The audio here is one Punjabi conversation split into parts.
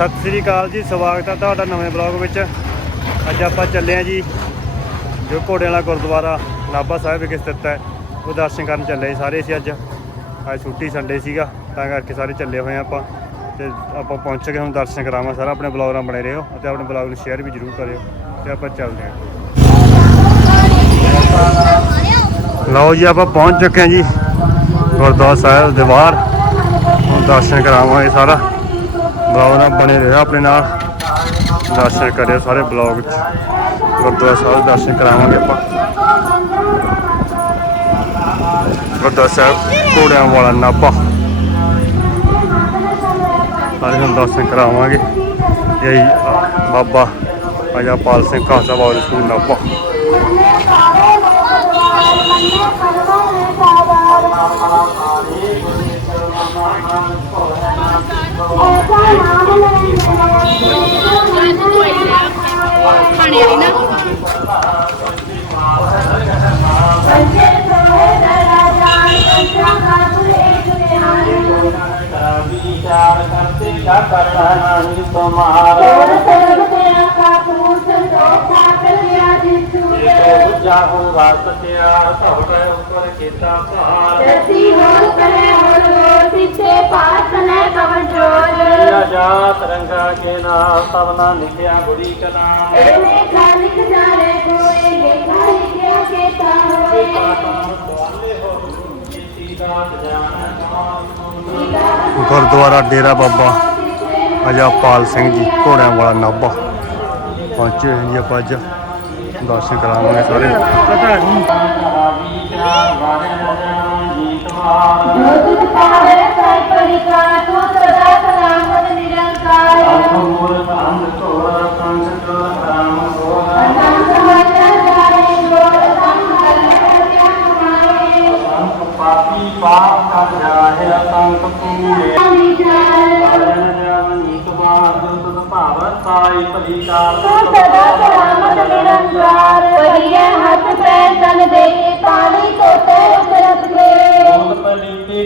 ਸਤਿ ਸ੍ਰੀ ਅਕਾਲ ਜੀ, ਸਵਾਗਤ ਹੈ ਤੁਹਾਡਾ ਨਵੇਂ ਬਲੌਗ ਵਿੱਚ। ਅੱਜ ਆਪਾਂ ਚੱਲੇ ਹਾਂ ਜੀ, ਜੋ ਘੋੜੇ ਵਾਲਾ ਗੁਰਦੁਆਰਾ ਨਾਭਾ ਸਾਹਿਬ ਵਿਖੇ ਸਥਿਤ ਹੈ। ਉਹ ਦਰਸ਼ਨ ਕਰਨ ਚੱਲੇ ਸਾਰੇ ਸੀ ਅੱਜ। ਅੱਜ ਛੁੱਟੀ ਸੰਡੇ ਸੀਗਾ, ਤਾਂ ਕਰਕੇ ਸਾਰੇ ਚੱਲੇ ਹੋਏ ਹਾਂ ਆਪਾਂ। ਤੇ ਆਪਾਂ ਪਹੁੰਚ ਗਏ ਹੁਣ ਦਰਸ਼ਨ ਕਰਾਵਾਂ ਸਾਰਾ ਆਪਣੇ ਬਲੌਗ ਨਾਲ ਬਣੇ ਰਹੋ ਅਤੇ ਆਪਣੇ ਬਲੌਗ ਨੂੰ ਸ਼ੇਅਰ ਵੀ ਜ਼ਰੂਰ ਕਰਿਓ ਤੇ ਆਪਾਂ ਚੱਲਦੇ ਹਾਂ। ਲਓ ਜੀ, ਆਪਾਂ ਪਹੁੰਚ ਚੁੱਕੇ ਹਾਂ ਜੀ ਗੁਰਦੁਆਰਾ ਸਾਹਿਬ ਦੇ ਬਾਹਰ ਹੁਣ ਦਰਸ਼ਨ ਕਰਾਵਾਂਗੇ ਸਾਰਾ। ਬਲੌਗ ਨਾਲ ਬਣੇ ਰਹੋ, ਆਪਣੇ ਨਾਲ ਦਰਸ਼ਨ ਕਰਿਓ ਸਾਰੇ ਬਲੌਗ 'ਚ। ਗੁਰਦੁਆਰਾ ਸਾਹਿਬ ਦਰਸ਼ਨ ਕਰਾਵਾਂਗੇ ਆਪਾਂ। ਗੁਰਦੁਆਰਾ ਸਾਹਿਬ ਘੋੜਿਆਂ ਵਾਲਾ ਨਾਭਾ। ਸਾਰੇ ਨੂੰ ਦਰਸ਼ਨ ਕਰਾਵਾਂਗੇ। ਇਹ ਬਾਬਾ ਅਜਾਪਾਲ ਸਿੰਘ ਖਾਲਸਾ ਬਾਬਾ ਸਕੂਲ ਨਾਭਾ। ਖਾਣੇ ਵਾਲੀ ਨਾ ਵਿਚਾਰ ਕਰਤੇ ਕਾ ਕਰਨਾ ਨਹੀਂ ਤੁਮਾਰਾ ਜੇ ਜਾਹੂ ਵਾਸਤਿਆ ਸਭੇ ਉਪਰ ਕੀਤਾ ਭਾਰ ਲਿਆ ਜਾ ਤਰੰਗਾ ਕੇ ਨਾਲ ਸਭਨਾ ਨਿਖਿਆ ਬੁਰੀ ਕਲਾ। ਗੁਰਦੁਆਰਾ ਡੇਰਾ ਬਾਬਾ ਅਜਾਪਾਲ ਸਿੰਘ ਜੀ ਘੋੜਿਆਂ ਵਾਲਾ ਨਾਭਾ। ਪਹੁੰਚੇ ਹਾਂ ਜੀ ਆਪਾਂ ਅੱਜ। ਦਰਸ਼ਨ ਕਰਾਵਾਂਗੇ ਸਾਰੇ। ਪਾਪੀ ਪਾਪ ਕਰ ਜਾਹਿ ਅਤੰਕ ਪੂਰੇ ਜਨ ਜਨ ਨੀਤ ਬਾਦ ਤੁਧ ਭਾਵ ਸਾਈ ਭਲੀ ਕਾਰ ਬੋਧ ਪਲੀਤੀ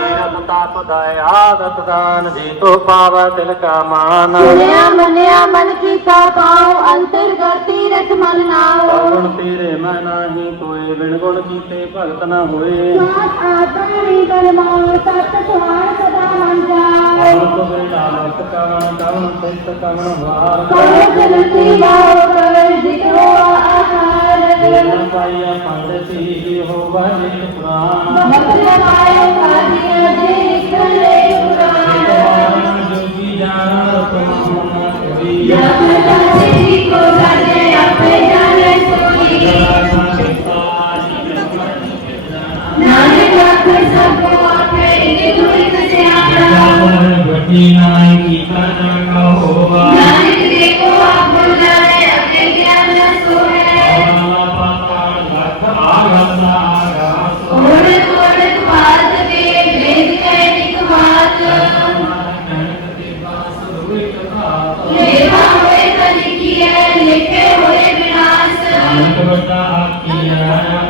ਤੀਰਥ ਤਾਪ ਦਾਇ ਆਦਤ ਦਾਨ ਜੀ ਤੋ ਪਾਵਾ ਤਿਲ ਕਾ ਮਾਨ। ਸੁਣਿਆ ਮੰਨਿਆ ਮਨ ਕੀਤਾ ਪਾਉ ਅੰਤਰਗਤੀ ਰਚ ਮਨ ਨਾਉ। ਗੁਣ ਤੇਰੇ ਮੈਂ ਨਾਹੀ ਕੋਏ ਬਿਨ ਗੁਣ ਕੀਤੇ ਭਗਤ ਨਾ ਹੋਏ। ਆਤਮੀ ਕਰਮਾਉ ਸਤ ਸੁਹਾਣ ਸਦਾ ਮਨ ਜਾਏ ਆਪ ਕੋਈ ਨਾਮਤ ਕਵਣ ਕਵਣ ਸਿੱਤ ਕਵਣ ਵਾਰ। ਕਉ ਜਨਤੀ ਲਾਉ ਕਸਿਆਣਾ ਵੱਡੀ ਨਾਈ ਕੀ ਕਰਨ ਹੋਵਾ ਨਾਨਕ ਦੇਖੋ ਆਪ ਬੁਲਾਏ ਅਕੇ ਗਿਆਨ ਸੋਹੈ ਓੜ ਕੋੜ ਬਾਤ ਕੇ ਵੇਦ ਕੈ ਨਿਕਮਾਤ ਲੇਵਾ ਹੋਏ ਕਲਿਕੀਐ ਲਿਖੇ ਹੋਏ ਵਿਨਾਸ਼ ਸਾਰਾ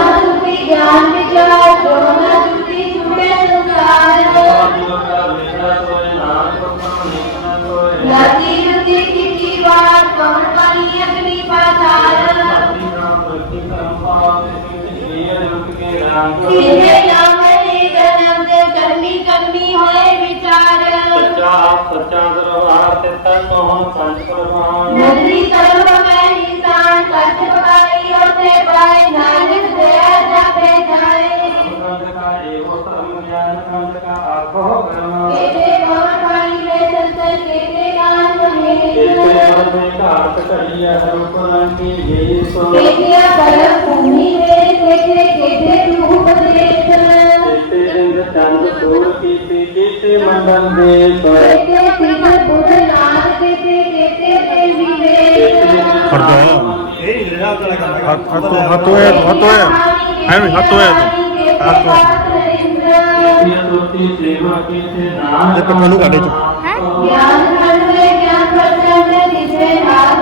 ਤੇਰੇ ਨਾਮ ਦੇ ਜਨਮ ਦੇ ਕਰਨੀ ਕਰਨੀ ਹੋਏ ਵਿਚਾਰ। ਸੱਚਾ ਸੱਚਾ ਦਰਬਾਰ ਤੇ ਤਨ ਮੋਹ ਪੰਜ ਪ੍ਰਮਾਣ ਨੰਦੀ ਕਰਮ ਮੈਂ ਨਿਸ਼ਾਨ ਸੱਚ ਪਕਾਈ ਉਤੇ ਪਾਏ ਨਾਨਕ ਦਇਆ ਜਾਪੇ ਜਾਏ। ਖੰਡ ਕਾ ਏਵ ਧਰਮ ਗਿਆਨ ਖੰਡ ਕਾ ਆਖੋ ਬ੍ਰਹਮ ਤੇਰੇ ਕੋਲ ਪਾਣੀ ਦੇ ਸੰਤਰ ਤੇਰੇ ਨਾਮ ਇਸੇ ਮਹੇਸ਼ ਮਨ ਮੇ ਘਾਟ ਘੜੀਆ ਰੂਪ ਰੰਗੀ ਜੀ ਸੋ ਤੇਰੇ ਕਰਮ ਭੂਮੀ ਦੇ ਇਸੇ ਇੰਦ ਚੰਦ ਸੂਰ ਕੀਤੀ ਕੀਤੇ ਮੰਡਲ ਦੇ ਸੋ ਤੇਰੇ ਸਿਰ ਬੁੱਧ ਨਾਦ ਤੇਰੇ ਤੇਰੇ ਤੇ ਵਿਵੇਕ ਫੜਦਾ ਇਹ ਜਿਹੜਾ ਵਾਲਾ ਕੰਮ ਹੱਥ ਹੱਥ ਹੱਥ ਹੋਇਆ ਹੱਥ ਹੋਇਆ ਐਵੇਂ ਹੱਥ ਹੋਇਆ ਤੂੰ ਹੱਥ ਹੋਇਆ ਕੀਤੀਆਂ ਦੁਰਤੀ ਸੇਵਾ ਕੀਤੇ ਨਾਮ ਇਹ ਪੱਖਾ ਨੂੰ ਕੱਢ ਚ। ਗਿਆਨ ਕਰਵੇ ਗਿਆਨ ਪ੍ਰਚੰਡ ਜਿਸੇ ਹਾਥ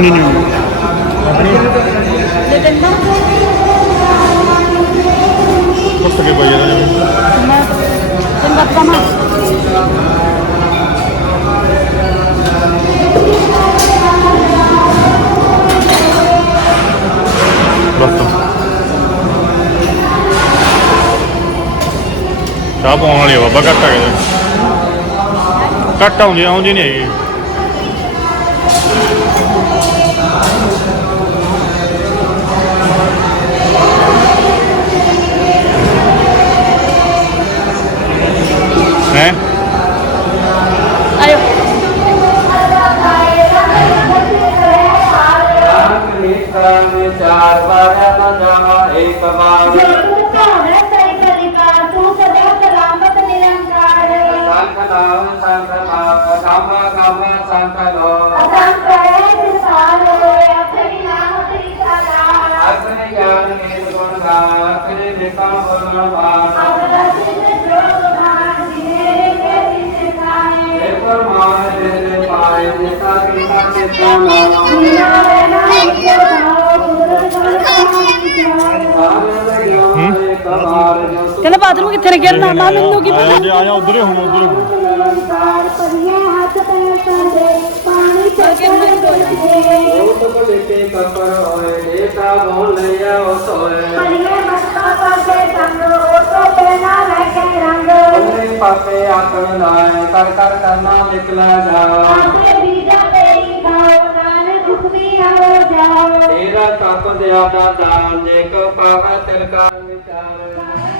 ਕੁਝ ਨਹੀਂ ਉਹ ਕੋਈ ਨਹੀਂ ਹੋਣੀ ਆਪਣੀ ਕੁੱਟ ਕੇ ਪਈ ਇਹਦਾ ਜਿਵੇਂ। ਵਰਤੋਂ ਚਾਹ ਪਾਉਣ ਵਾਲੀ ਆ ਬਾਬਾ ਘੱਟ ਆ ਗਿਆ ਘੱਟ ਆਉਂਦੀ ਆਉਂਦੀ ਨਹੀਂ ਹੈਗੀ ਜਾਵਾ ਏਕ ਬਾਰ ਸੰਖ ਨਾਮ ਸੰਖ ਨਾਮ ਕਾਮਾ ਕਾਮਾ ਸੰਖ ਲੋ ਅਗਨੇ ਗਿਆਨ ਨੇ ਗੁਣ ਗਾ ਕਰੇ ਵਿਕਾ ਬੋਲਣ ਬਾਰ ਏ ਪਰਮਾਨ ਦੇ ਪਾਏ ਜਿਸਾ ਕਿਤਾ ਕਿਤਾ ਕਹਿੰਦਾ ਬਾਥਰੂਮ ਕਿੱਥੇ ਲੱਗਿਆ ਨਾਨਾ ਮੈਨੂੰ ਕੀ ਆਇਆ ਜੇ ਆਇਆ ਉਧਰ ਹੁਣ ਉਧਰ ਹੀ ਪਾਪੇ ਆਕਣ ਲਾਏ ਕਰ ਕਰ ਕਰਨਾ ਨਿਕਲਾ ਜਾ ਤੇਰਾ ਕੱਪ ਦਿਆ ਦਾ ਦਾਨ ਜੇ ਕੋ ਪਾਵੈ ਤਿਲ ਕਾ ਵਿਚਾਰ।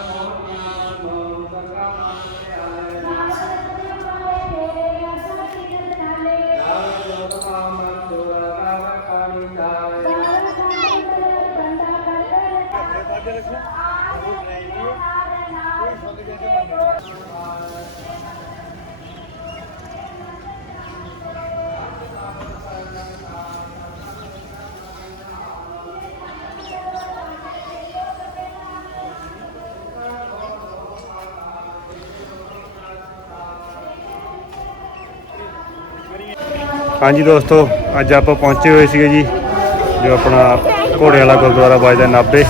ਹਾਂਜੀ ਦੋਸਤੋ, ਅੱਜ ਆਪਾਂ ਪਹੁੰਚੇ ਹੋਏ ਸੀਗੇ ਜੀ, ਜੋ ਆਪਣਾ ਘੋੜੇ ਵਾਲਾ ਗੁਰਦੁਆਰਾ ਵੱਜਦਾ ਨਾਭੇ,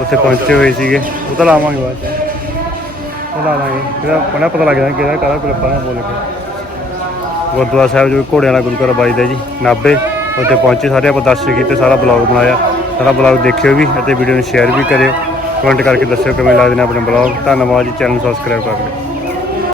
ਉੱਥੇ ਪਹੁੰਚੇ ਹੋਏ ਸੀਗੇ। ਉਹ ਤਾਂ ਲਾਵਾਂਗੇ ਬਾਅਦ ਚ। ਉਹ ਲਾ ਲਾਂਗੇ। ਪਣਾ ਪਤਾ ਲੱਗ ਜਾਂਦਾ ਕਿਹੜਾ ਕਾਹਦਾ ਗਰੁੱਪ ਆ ਬੋਲ ਕੇ। ਗੁਰਦੁਆਰਾ ਸਾਹਿਬ ਜੋ ਘੋੜੇ ਵਾਲਾ ਗੁਰਦੁਆਰਾ ਵੱਜਦਾ ਜੀ, ਨਾਭੇ, ਉੱਥੇ ਪਹੁੰਚੇ ਸਾਰੇ ਆਪਾਂ ਦਰਸ਼ਨ ਕੀਤੇ, ਸਾਰਾ ਬਲੌਗ ਬਣਾਇਆ। ਸਾਰਾ ਬਲੌਗ ਦੇਖਿਓ ਵੀ ਅਤੇ ਵੀਡੀਓ ਨੂੰ ਸ਼ੇਅਰ ਵੀ ਕਰਿਓ। ਕਮੈਂਟ ਕਰਕੇ ਦੱਸਿਓ ਕਿਵੇਂ ਲੱਗਦੇ ਨੇ ਆਪਣੇ ਬਲੌਗ। ਧੰਨਵਾਦ ਜੀ, ਚੈਨਲ ਨੂੰ ਸਬਸਕ੍ਰਾਈਬ ਕਰ ਲਿਓ